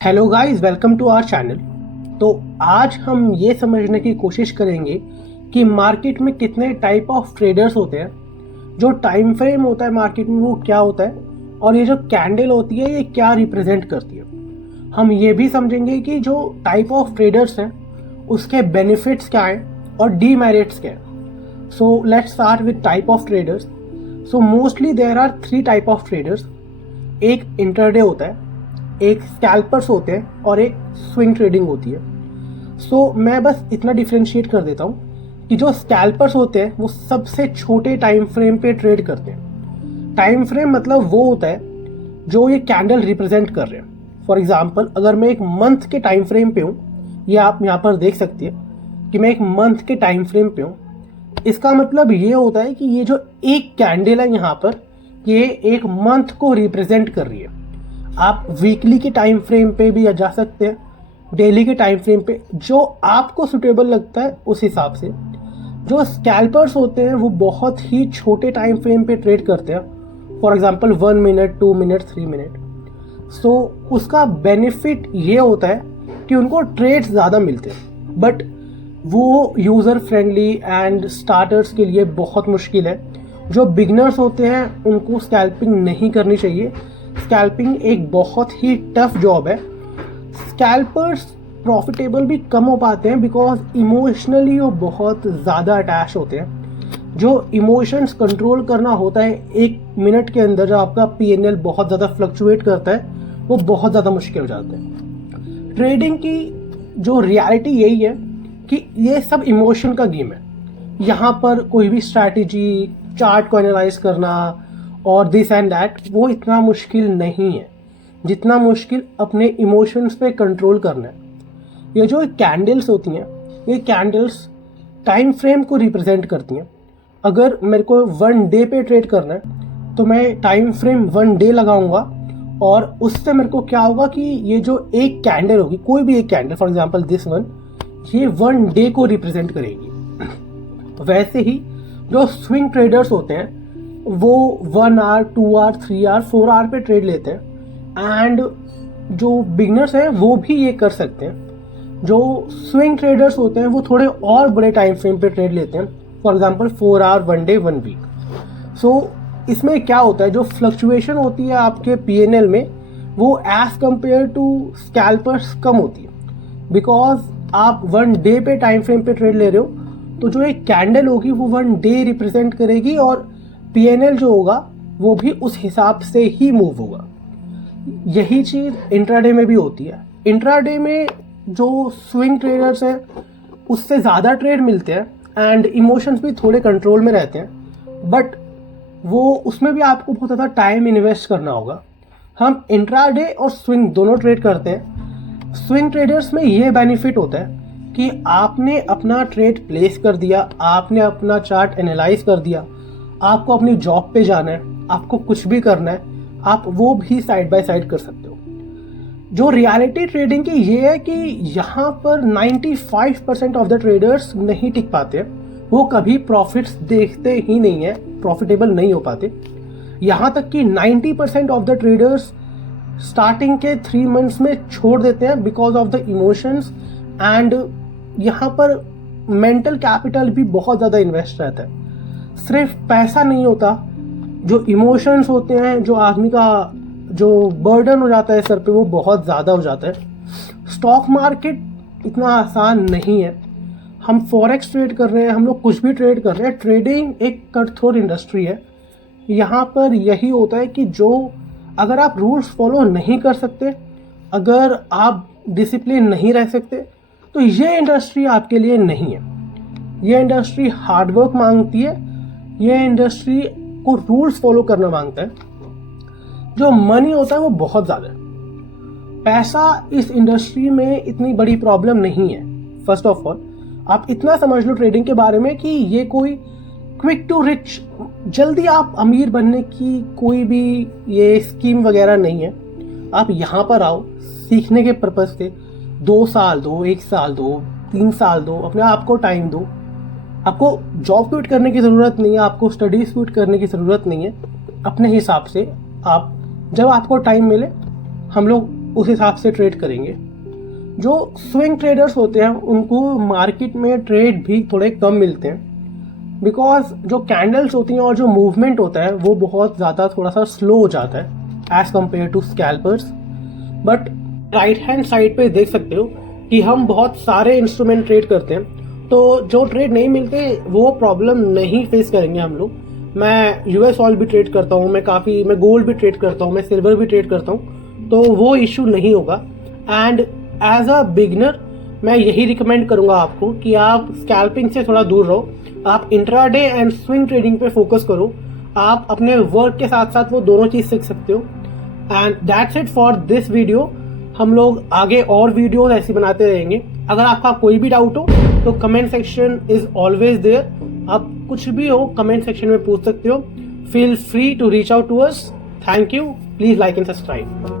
Hello guys, welcome to our channel. तो आज हम ये समझने की कोशिश करेंगे कि मार्केट में कितने टाइप ऑफ ट्रेडर्स होते हैं, जो टाइम फ्रेम होता है मार्केट में वो क्या होता है, और ये जो कैंडल होती है ये क्या रिप्रेजेंट करती है। हम ये भी समझेंगे कि जो टाइप ऑफ ट्रेडर्स हैं उसके बेनिफिट्स क्या हैं और डीमेरिट्स क्या हैं। So let's start with type of traders. So mostly there are 3 type of traders. एक इंटरडे होता है, एक स्कैल्पर्स होते हैं और एक स्विंग ट्रेडिंग होती है। सो मैं बस इतना डिफ्रेंशिएट कर देता हूँ कि जो स्कैल्पर्स होते हैं वो सबसे छोटे टाइम फ्रेम पे ट्रेड करते हैं। टाइम फ्रेम मतलब वो होता है जो ये कैंडल रिप्रेजेंट कर रहे हैं। फॉर एग्जाम्पल, अगर मैं एक मंथ के टाइम फ्रेम पे हूँ, ये आप यहाँ पर देख सकते हैं कि मैं एक मंथ के टाइम फ्रेम पे हूँ। इसका मतलब ये होता है कि ये जो एक कैंडल है यहाँ पर, ये एक मंथ को रिप्रेजेंट कर रही है। आप वीकली के टाइम फ्रेम पे भी जा सकते हैं, डेली के टाइम फ्रेम पे, जो आपको सुटेबल लगता है उस हिसाब से। जो स्कैल्पर्स होते हैं वो बहुत ही छोटे टाइम फ्रेम पे ट्रेड करते हैं। For example 1 minute, 2 minute, 3 minute. So उसका बेनिफिट ये होता है कि उनको ट्रेड्स ज़्यादा मिलते हैं, बट वो यूज़र फ्रेंडली एंड स्टार्टर्स के लिए बहुत मुश्किल है। जो बिगनर्स होते हैं उनको स्कैल्पिंग नहीं करनी चाहिए। स्कैल्पिंग एक बहुत ही टफ जॉब है। स्कैल्पर्स प्रॉफिटेबल भी कम हो पाते हैं बिकॉज इमोशनली वो बहुत ज़्यादा अटैच होते हैं। जो इमोशंस कंट्रोल करना होता है 1 मिनट के अंदर, जो आपका पीएनएल बहुत ज़्यादा फ्लक्चुएट करता है, वो बहुत ज़्यादा मुश्किल हो जाता है। ट्रेडिंग की जो रियलिटी यही है कि ये सब इमोशन का गेम है। यहाँ पर कोई भी स्ट्रैटेजी, चार्ट को एनालाइज करना और दिस एंड दैट, वो इतना मुश्किल नहीं है जितना मुश्किल अपने इमोशंस पे कंट्रोल करना है। ये जो कैंडल्स होती हैं, ये कैंडल्स टाइम फ्रेम को रिप्रेजेंट करती हैं। अगर मेरे को 1 डे पे ट्रेड करना है तो मैं टाइम फ्रेम 1 डे लगाऊंगा, और उससे मेरे को क्या होगा कि ये जो एक कैंडल होगी, कोई भी एक candle, for example this one, ये 1 डे को रिप्रेजेंट करेगी। वैसे ही जो स्विंग ट्रेडर्स होते हैं वो 1 आवर, 2 आवर, 3 आवर, 4 आवर पे ट्रेड लेते हैं, एंड जो बिगनर्स हैं वो भी ये कर सकते हैं। जो स्विंग ट्रेडर्स होते हैं वो थोड़े और बड़े टाइम फ्रेम पे ट्रेड लेते हैं, for example 4 hour, 1 day, 1 week. So इसमें क्या होता है, जो फ्लक्चुएशन होती है आपके पीएनएल में, वो एज कंपेयर टू स्कैल्पर्स कम होती है। बिकॉज आप 1 डे पे टाइम फ्रेम पे ट्रेड ले रहे हो, तो जो एक कैंडल होगी वो 1 डे रिप्रेजेंट करेगी, और पीएनएल जो होगा वो भी उस हिसाब से ही मूव होगा। यही चीज़ इंट्राडे में भी होती है। इंट्राडे में जो स्विंग ट्रेडर्स हैं उससे ज़्यादा ट्रेड मिलते हैं एंड इमोशंस भी थोड़े कंट्रोल में रहते हैं, बट वो उसमें भी आपको बहुत ज़्यादा टाइम इन्वेस्ट करना होगा। हम इंट्राडे और स्विंग दोनों ट्रेड करते हैं। स्विंग ट्रेडर्स में ये बेनिफिट होता है कि आपने अपना ट्रेड प्लेस कर दिया, आपने अपना चार्ट एनालाइज कर दिया, आपको अपनी जॉब पे जाना है, आपको कुछ भी करना है, आप वो भी साइड बाय साइड कर सकते हो। जो रियलिटी ट्रेडिंग की ये है कि यहाँ पर 95% ऑफ द ट्रेडर्स नहीं टिक पाते, वो कभी प्रॉफिट्स देखते ही नहीं है, प्रॉफिटेबल नहीं हो पाते। यहाँ तक कि 90% ऑफ द ट्रेडर्स स्टार्टिंग के 3 मंथ्स में छोड़ देते हैं because of the emotions, and यहाँ पर मेंटल कैपिटल भी बहुत ज़्यादा इन्वेस्ट रहता है। सिर्फ पैसा नहीं होता, जो इमोशंस होते हैं, जो आदमी का जो बर्डन हो जाता है सर पे, वो बहुत ज़्यादा हो जाता है। स्टॉक मार्केट इतना आसान नहीं है। हम फॉरेक्स ट्रेड कर रहे हैं, हम लोग कुछ भी ट्रेड कर रहे हैं। ट्रेडिंग एक कठोर इंडस्ट्री है। यहाँ पर यही होता है कि जो अगर आप रूल्स फॉलो नहीं कर सकते, अगर आप डिसिप्लिन नहीं रह सकते, तो ये इंडस्ट्री आपके लिए नहीं है। ये इंडस्ट्री हार्डवर्क मांगती है, ये इंडस्ट्री को रूल्स फॉलो करना मांगता है। जो मनी होता है वो बहुत ज़्यादा है। पैसा इस इंडस्ट्री में इतनी बड़ी प्रॉब्लम नहीं है। फर्स्ट ऑफ ऑल आप इतना समझ लो ट्रेडिंग के बारे में कि ये कोई क्विक टू रिच, जल्दी आप अमीर बनने की कोई भी ये स्कीम वगैरह नहीं है। आप यहाँ पर आओ सीखने के पर्पज से, 2 साल दो, 1 साल दो, 3 साल दो, अपने आप को टाइम दो। आपको जॉब क्विट करने की ज़रूरत नहीं है, आपको स्टडीज क्विट करने की ज़रूरत नहीं है। अपने हिसाब से आप, जब आपको टाइम मिले, हम लोग उस हिसाब से ट्रेड करेंगे। जो स्विंग ट्रेडर्स होते हैं उनको मार्केट में ट्रेड भी थोड़े कम मिलते हैं, बिकॉज जो कैंडल्स होती हैं और जो मूवमेंट होता है वो बहुत ज़्यादा थोड़ा सा स्लो हो जाता है as compare to scalpers. But right hand side पे देख सकते हो कि हम बहुत सारे इंस्ट्रूमेंट ट्रेड करते हैं, तो जो ट्रेड नहीं मिलते वो प्रॉब्लम नहीं फेस करेंगे हम लोग। मैं यूएस ऑयल भी ट्रेड करता हूँ, मैं गोल्ड भी ट्रेड करता हूँ, मैं सिल्वर भी ट्रेड करता हूँ, तो वो इशू नहीं होगा। एंड एज अ बिगनर मैं यही रिकमेंड करूँगा आपको कि आप स्कैल्पिंग से थोड़ा दूर रहो, आप इंट्राडे एंड स्विंग ट्रेडिंग पे फोकस करो। आप अपने वर्क के साथ साथ वो दोनों चीज़ सीख सकते हो। And that's it for this video. हम लोग आगे और वीडियोस ऐसी बनाते रहेंगे। अगर आपका कोई भी डाउट हो तो comment section is always there. आप कुछ भी हो कमेंट सेक्शन में पूछ सकते हो। Feel free to reach out to us. Thank you. Please like and subscribe.